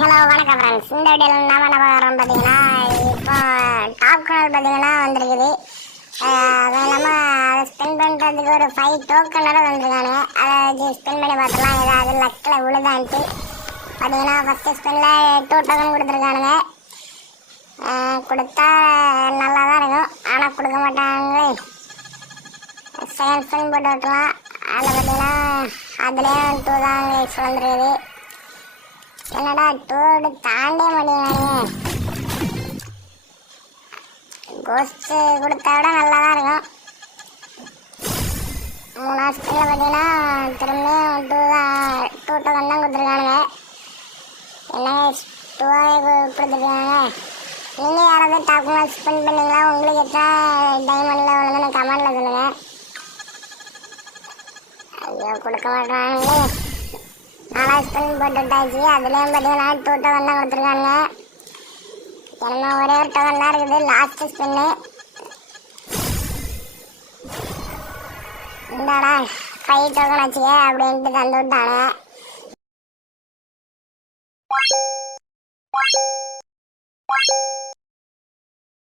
Hello வணக்கம் friends. இந்த வீடியோவில் நாம என்ன பார்க்குறோம் பார்த்தீங்கன்னா, இப்போ டாப் கலர் பார்த்தீங்கன்னா வந்திருக்குது. அது இல்லாமல் அதை ஸ்பெண்ட் பண்ணுறதுக்கு ஒரு 5 டோக்கனோட வந்துருக்கானுங்க. அதை வச்சு ஸ்பெண்ட் பண்ணி பார்த்துலாம் ஏதாவது லக்கில் விழுதான்ட்டு. பார்த்தீங்கன்னா ஃபஸ்ட்டு ஸ்பெண்டில் 2 டோக்கன் கொடுத்துருக்கானுங்க. கொடுத்தா நல்லா தான் இருக்கும், ஆனால் கொடுக்க மாட்டாங்களே. செகண்ட் ஸ்பெண்ட் போட்டு விட்டுலாம். அதில் பார்த்தீங்கன்னா அதுலேயும் 2 தான் வந்துருக்குது. என்னடா டோடு தாண்டே மாட்டேங்கிறானே. கோஸ்ட் கொடுத்தா விட நல்லா தான் இருக்கும். 3 ஸ்பெண்டில் பார்த்தீங்கன்னா திரும்பியும் 2 டோக்கன் தான் கொடுத்துருக்கானுங்க. என்னங்க 2 கொடுத்துருக்காங்க. நீங்கள் யாராவது டாக்குமெண்ட் ஸ்பெண்ட் பண்ணீங்களா? உங்களுக்கு எத்தனை டைமண்டில் உள்ளதுன்னு கமெண்டில் சொல்லுங்கள். ஐயோ கொடுக்க மாட்டாங்களே. 4 ஸ்பெண்ட் போட்டுட்டாச்சு. அதுலேயும் பார்த்தீங்கன்னா 2 டோக்கன் தான் கொடுத்துருக்காங்க. என்ன ஒரே ஒரு டோக்கன் தான் இருக்குது, லாஸ்ட் ஸ்பென்னு. இந்தாடா 5 டோக்கன் வச்சுக்க அப்படின்ட்டு தந்து விட்டானே.